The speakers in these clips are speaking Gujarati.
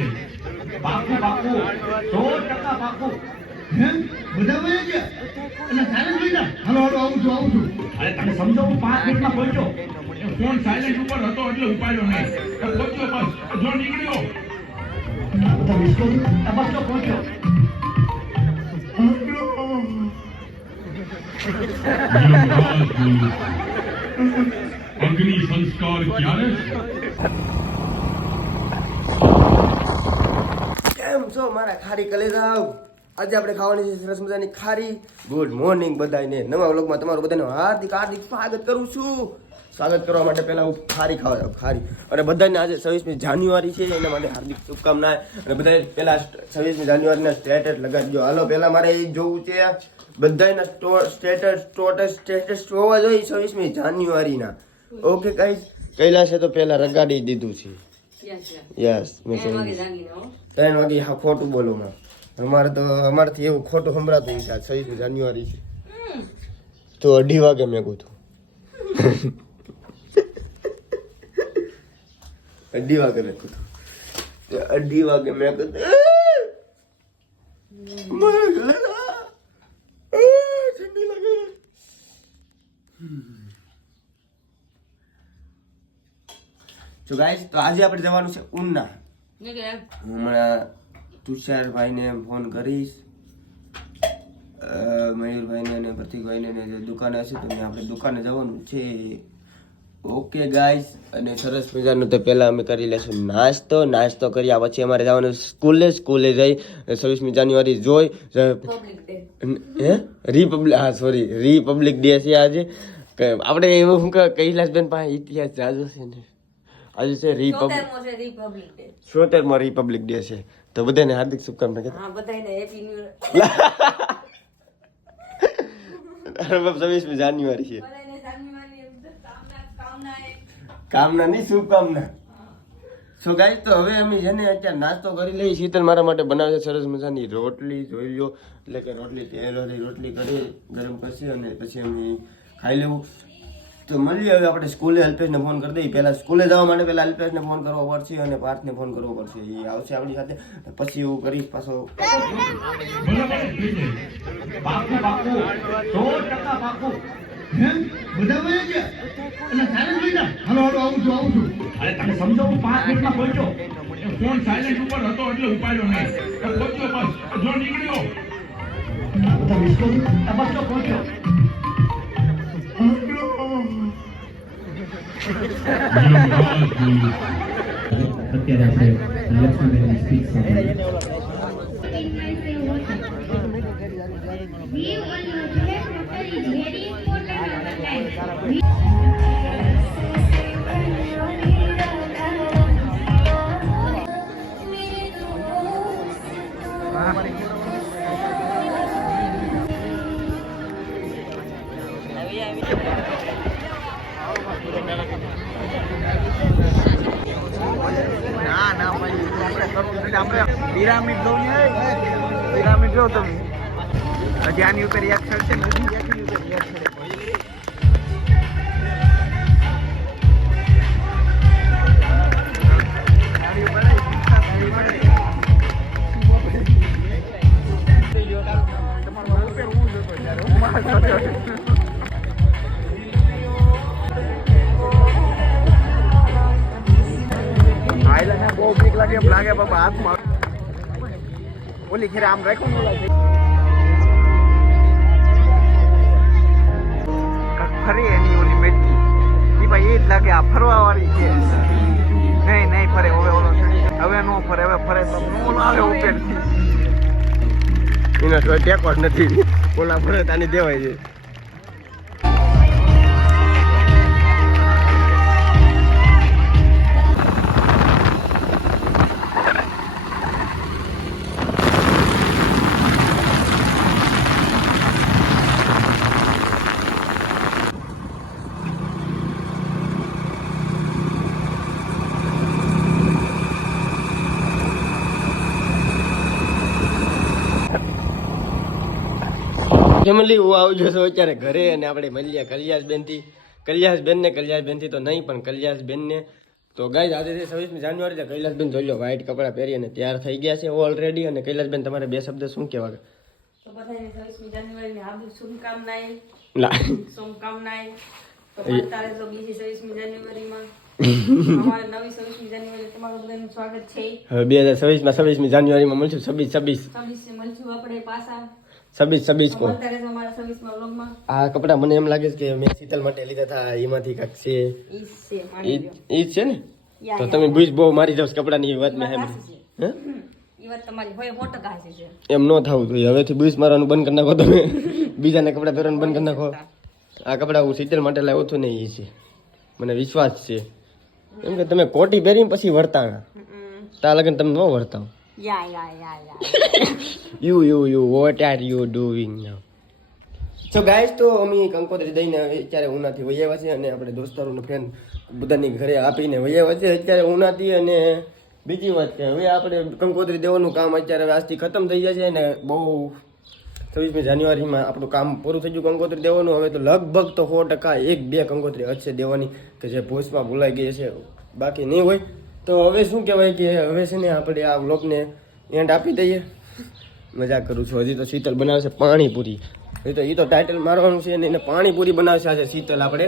જાય પાકું પાકું સો ટકા પાકું છું છું. અગ્નિ સંસ્કાર ક્યારે? કેમ છો? મારા ખારી કલેજાઓ. આજે આપણે ખાવાની છે સરસ મજાની ખારી. ગુડ મોર્નિંગ બધાને નવા વ્લોગમાં તમારું બધાનું હાર્દિક હાર્દિક સ્વાગત કરું છું. સ્વાગત કરવા માટે પહેલા હું ખારી ખાવા જાઉં ખારી. અને બધાને આજે છવ્વીસમી જાન્યુઆરી છે એના માટે હાર્દિક શુભકામના અને બધા પહેલા છવ્વીસમી જાન્યુઆરીના સ્ટેટસ લગાડજો. હાલો પહેલા મારે એ જોવું છે. બધાના સ્ટેટસ ટોટસ સ્ટેટસ જોવા જોઈએ છવ્વીસમી જાન્યુઆરીના. ઓકે કઈ કૈલાસે તો પહેલા રગાડી દીધું છે. યસ યસ યસ મેં ત્રણ વાગે હો. ખોટું બોલો અમારે તો, અમારથી એવું ખોટું સંભળાતું છે છવ્વીસમી જાન્યુઆરી છે. તો અઢી વાગે મેં કીધું. અઢી વાગે મેં કીધું. અઢી વાગે મેં કીધું. ઠંડી લાગે. તો તો આજે આપણે જવાનું છે ઉના. હમણાં તુષારભાઈને ફોન કરીશ. મયુરભાઈને અને પ્રતિકભાઈને જે દુકાને હશે તો આપણે દુકાને જવાનું છે. ઓકે ગાઈસ અને સરસ મજાનું તો પહેલાં અમે કરી લેશું નાસ્તો. નાસ્તો કર્યા પછી અમારે જવાનું સ્કૂલે. સ્કૂલે જઈ છવ્વીસમી જાન્યુઆરી જોઈ. હે? રિપબ્લિક હા સોરી રિપબ્લિક ડે છે આજે. આપણે એવું શું કહે? કૈલાસબેન પાસે ઇતિહાસ જાજો છે ને. આજે છે રિપબ્લિક ડે છોતેરમાં રિપબ્લિક ડે છે. તો બધાને હાર્દિક શુભકામના હા બધાને હેપી ન્યુ યર છવ્વીસમી જાન્યુઆરી છે. કામના નહીં શુભકામના. સો ગાઈસ તો હવે અમે છે ને અત્યારે નાસ્તો કરી લઈએ શીતલ મારા માટે બનાવે છે સરસ મજાની રોટલી જોઈ લો એટલે કે રોટલી તેલવાળી રોટલી કરી ગરમ કરશે અને પછી અમે ખાઈ લેવું. તો મળીએ હવે આપણે સ્કૂલે અલ્પેશને ફોન કરી દઈએ. પહેલાં સ્કૂલે જવા માટે પહેલાં અલ્પેશને ફોન કરવો પડશે અને પાર્થને ફોન કરવો પડશે. એ આવશે આપણી સાથે. પછી એવું કરીશ પાછો. બધા વયા ગયા અને તારે જોઈ જા હાલો હાલો આવું છું આવું છું અરે તમે સમજો હું પાંચ મિનિટમાં પહોંચ્યો. એ ફોન સાયલેન્ટ ઉપર હતો એટલે ઉપાડ્યો નહીં. પહોંચ્યો બસ. જો નીકળ્યો. બધા મિસ કોલ આ તો પહોંચ્યો. અત્યારે આપણે લક્ષ્મીબેનની સ્પીચ સાંભળીએ We પિરામિડ જો ને પિરામિડ જો તમે. હજી આની ઉપર એક છે ને? હજી ઉપર એક ચડે ગાડી પડે, રિક્ષા ગાડી પડે. તમારો હું જતો ત્યારે. હું મારા લાગે, એમ લાગે બાબા હાથમાં ઓલી ઘેરે આમ રાખું કાંઈક એની ઓલી મેટકી એ ભાઈ એ જ લાગે, આ ફરવા વાળી છે. નહીં નહીં ફરે, હવે ઓલો. હવે નો ફરે, હવે ફરે તો ઓલો આવે ઉપરથી. એના ટેકો નથી. ઓલા ફરે તાની દેવાય છે. ફેમિલી હું આવજો છું અત્યારે ઘરે અને આપણે મળીએ કલ્યાસબેનથી કલ્યાસબેનને કલ્યાસબેનથી તો નહીં પણ કલ્યાસબેનને તો ગાય આજે છે છવ્વીસમી જાન્યુઆરી છે કૈલાસબેન જોઈ લો વ્હાઇટ કપડાં પહેરી અને તૈયાર થઈ ગયા છે ઓલરેડી અને કૈલાસબેન તમારે બે શબ્દ શું કહેવા? તો બધાને છવ્વીસમી જાન્યુઆરીની હાર્દિક શુભકામનાએ ના શુભકામનાએ તો બીજી છવ્વીસમી જાન્યુઆરીમાં બે હજાર છવ્વીસમાં છવ્વીસમી જાન્યુઆરીમાં મળશું. છવ્વીસ છવ્વીસ. છવ્વીસે છવ્વીસ છવ્વીસ કો. આ કપડાં મને એમ લાગે છે કે મેં શીતલ માટે લીધા હતા. એમાંથી કાંક છે. એ છે ને? તો તમે બુજ બહુ મારી જાવ કપડાની વાત મેં એમ ન થવું જોઈએ. હવેથી બુજ મારવાનું બંધ કરી નાખો તમે. બીજાના કપડાં પહેરવાનું બંધ કરી નાખો. આ કપડાં હું શીતલ માટે લાવ્યો હતો ને એ છે. મને વિશ્વાસ છે. એમ કે તમે કોટી પહેરીને પછી વર્તાણા. તા લગન તમે ન વર્તાવ. Yeah yeah yeah what are you doing now so guys તો અમે કંકોત્રી દઈને અત્યારે ઉનાથી વૈયા છે અને આપણે દોસ્તારોનો ફ્રેન્ડ બધાની ઘરે આપીને વૈયા છે અત્યારે ઉનાથી અને બીજી વાત કે હવે આપણે કંકોત્રી દેવાનું કામ અત્યારે આજથી ખતમ થઈ જાય છે અને બહુ છવ્વીસમી જાન્યુઆરીમાં આપણું કામ પૂરું થઈ ગયું કંકોત્રી દેવાનું. હવે તો લગભગ તો સો ટકા એક બે કંકોત્રી હશે દેવાની, કે જે ભૂસમાં ભૂલાઈ ગઈ છે બાકી નહીં હોય. તો હવે શું કહેવાય કે હવે છે ને આપણે આ વ્લોગને એન્ડ આપી દઈએ. મજા કરું છું. હજી તો શીતલ બનાવશે પાણીપુરી. એ તો એ તો ટાઇટલ મારવાનું છે એને પાણીપુરી બનાવશે આજે શીતલ આપણે.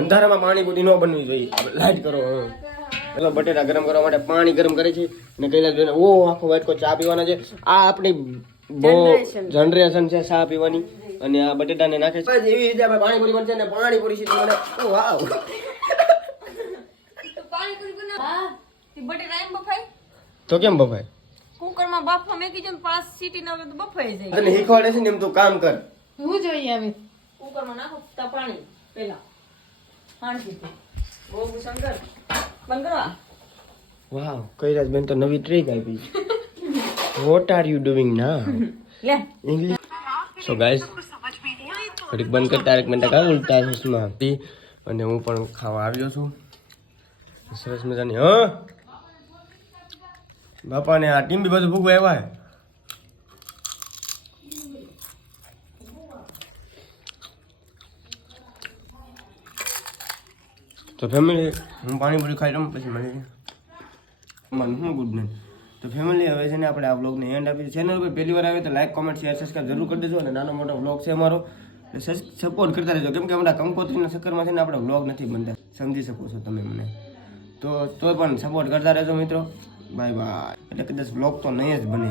અંધારામાં પાણીપુરી ન બનવી જોઈએ. લાઇટ કરો એટલે બટેટા ગરમ કરવા માટે પાણી ગરમ કરે છે. ને કૈલાસ ઓ આખો વાટકો ચા પીવાના છે. આ આપણી બહુ જનરેશન છે ચા પીવાની? અને આ બટેટાને નાખે છે. એવી રીતે આપણે પાણીપુરી બનશે ને પાણીપુરી છે મને ઓ વાવ. તો પાણીપુરી હા બટેટા એમ બફાય? તો કેમ બફાય? કુકરમાં બાફવા મેકી જો પાંચ સીટી ના તો બફાઈ જાય. અને શીખવાડે છે ને એમ તું કામ કર. હું જોઈએ હવે? કુકરમાં નાખો તા પાણી પેલા પાણી બહુ શંકર બંધ કરવા? વાવ કૈલાસ બેન તો નવી ટ્રીક આપી વોટ આર યુ ડુઈંગ ના ઇંગ્લિશ સો ગાઈસ ઘડીક બંધ કરતા એક મિનિટ કાં ઉલટા ચશ્મા. હતી અને હું પણ ખાવા આવ્યો છું. સરસ મજાની હ? બાપાને આ ટીમ બી બધું ભૂગવા આવ્યા તો ફેમિલી હું પાણીપુરી ખાઈ લઉં પછી મળી મન હું ગુડ નહીં તો ફેમિલી હવે છે ને આપણે આ બ્લોગને એન્ડ આપીએ ચેનલ પર પહેલી વાર આવે તો લાઈક કોમેન્ટ શેર સબસ્ક્રાઈબ જરૂર કરી દેજો. અને નાનો મોટો બ્લોગ છે અમારો. સપોર્ટ કરતા રહેજો. કેમ કે હમણાં કંકોત્રીના ચક્કરમાં છે ને આપણે બ્લોગ નથી બનતા. સમજી શકો છો તમે મને. તો તોય પણ સપોર્ટ કરતા રહેજો મિત્રો. બાય બાય એટલે કદાચ વ્લોગ તો નહીં જ બને.